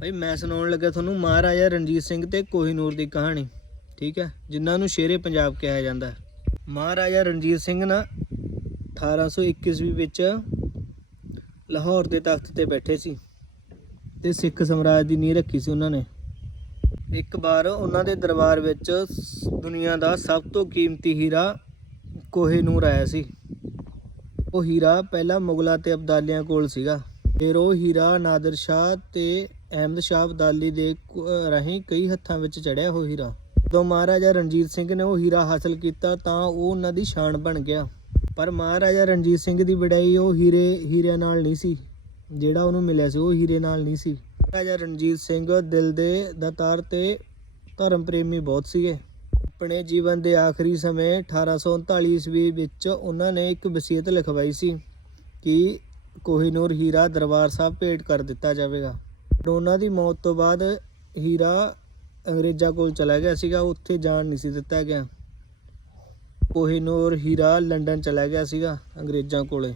ਭਾਈ ਮੈਂ ਸੁਣਾਉਣ ਲੱਗਾ ਤੁਹਾਨੂੰ ਮਹਾਰਾਜਾ ਰਣਜੀਤ ਸਿੰਘ ਤੇ ਕੋਹੀਨੂਰ ਦੀ ਕਹਾਣੀ, ਠੀਕ ਹੈ, ਜਿਨ੍ਹਾਂ ਨੂੰ ਸ਼ੇਰੇ ਪੰਜਾਬ ਕਿਹਾ ਜਾਂਦਾ ਮਹਾਰਾਜਾ ਰਣਜੀਤ ਸਿੰਘ ਨਾ 1821 ਈਸਵੀ ਵਿੱਚ ਲਾਹੌਰ ਦੇ ਤਖਤ ਤੇ ਬੈਠੇ ਸੀ ਤੇ ਸਿੱਖ ਸਮਰਾਜ ਦੀ ਨੀਂਹ ਰੱਖੀ ਸੀ ਉਹਨਾਂ ਨੇ। ਇੱਕ ਵਾਰ ਉਹਨਾਂ ਦੇ ਦਰਬਾਰ ਵਿੱਚ ਸ- ਦੁਨੀਆ ਦਾ ਸਭ ਤੋਂ ਕੀਮਤੀ ਹੀਰਾ ਕੋਹੀਨੂਰ ਆਇਆ ਸੀ। ਉਹ ਹੀਰਾ ਪਹਿਲਾਂ ਮੁਗਲਾਂ ਤੇ ਅਬਦਾਲੀਆਂ ਕੋਲ ਸੀਗਾ। ਫਿਰ ਉਹ ਹੀਰਾ, ਨਾਦਰ ਸ਼ਾਹ ਤੇ ਅਹਿਮਦ ਸ਼ਾਹ ਅਬਦਾਲੀ ਦੇ ਕ- ਰਾਹੀਂ ਕਈ ਹੱਥਾਂ ਵਿੱਚ ਚੜਿਆ ਉਹ ਹੀਰਾ। ਜਦੋਂ ਮਹਾਰਾਜਾ ਰਣਜੀਤ ਸਿੰਘ ਨੇ ਉਹ ਹੀਰਾ ਹਾਸਲ ਕੀਤਾ ਤਾਂ ਉਹ ਉਹਨਾਂ ਦੀ ਸ਼ਾਨ ਬਣ ਗਿਆ। ਪਰ ਮਹਾਰਾਜਾ ਰਣਜੀਤ ਸਿੰਘ ਦੀ ਵਡਾਈ ਉਹ ਹੀਰੇ, ਹੀਰਿਆਂ ਨਾਲ ਨਹੀਂ ਸੀ। ਜਿਹੜਾ ਉਹਨੂੰ ਮਿਲਿਆ ਸੀ ਉਹ ਹੀਰੇ ਨਾਲ ਨਹੀਂ ਸੀ। ਮਹਾਰਾਜਾ ਰਣਜੀਤ ਸਿੰਘ ਦਿਲ ਦੇ ਦਾਤਾਰ ਤੇ ਧਰਮ ਪ੍ਰੇਮੀ ਬਹੁਤ ਸੀਗੇ। ਆਪਣੇ ਜੀਵਨ ਦੇ ਆਖਰੀ ਸਮੇਂ 1839 ਈਸਵੀ ਵਿੱਚ ਉਹਨਾਂ ਨੇ ਇੱਕ ਵਸੀਅਤ ਲਿਖਵਾਈ ਸੀ ਕਿ ਕੋਹੀਨੂਰ ਹੀਰਾ ਦਰਬਾਰ ਸਾਹਿਬ ਭੇਟ ਕਰ ਦਿੱਤਾ ਜਾਵੇਗਾ। ਪਰ ਉਹਨਾਂ ਦੀ ਮੌਤ ਤੋਂ ਬਾਅਦ ਹੀਰਾ ਅੰਗਰੇਜ਼ਾਂ ਕੋਲ ਚਲਾ ਗਿਆ ਸੀਗਾ, ਉੱਥੇ ਜਾਣ ਨਹੀਂ ਸੀ ਦਿੱਤਾ ਗਿਆ। ਕੋਹੀਨੂਰ ਹੀਰਾ ਲੰਡਨ ਚਲਾ ਗਿਆ ਸੀਗਾ ਅੰਗਰੇਜ਼ਾਂ ਕੋਲੇ।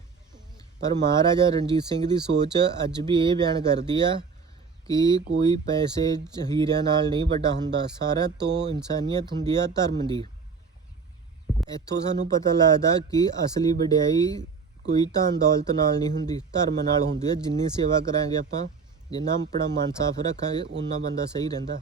ਪਰ ਮਹਾਰਾਜਾ ਰਣਜੀਤ ਸਿੰਘ ਦੀ ਸੋਚ ਅੱਜ ਵੀ ਇਹ ਬਿਆਨ ਕਰਦੀ ਆ ਕਿ ਕੋਈ ਪੈਸੇ ਹੀਰਿਆਂ ਨਾਲ ਨਹੀਂ ਵੱਡਾ ਹੁੰਦਾ, ਸਾਰਿਆਂ ਤੋਂ ਇਨਸਾਨੀਅਤ ਹੁੰਦੀ ਆ ਧਰਮ ਦੀ। ਇੱਥੋਂ ਸਾਨੂੰ ਪਤਾ ਲੱਗਦਾ ਕਿ ਅਸਲੀ ਵਡਿਆਈ ਕੋਈ ਧਨ ਦੌਲਤ ਨਾਲ ਨਹੀਂ ਹੁੰਦੀ, ਧਰਮ ਨਾਲ ਹੁੰਦੀ ਹੈ ਜਿੰਨੀ ਸੇਵਾ ਕਰਾਂਗੇ ਆਪਾਂ, ਜਿੰਨਾ ਆਪਣਾ ਮਨ ਸਾਫ਼ ਰੱਖਾਂਗੇ ਉਨਾ ਬੰਦਾ ਸਹੀ ਰਹਿੰਦਾ।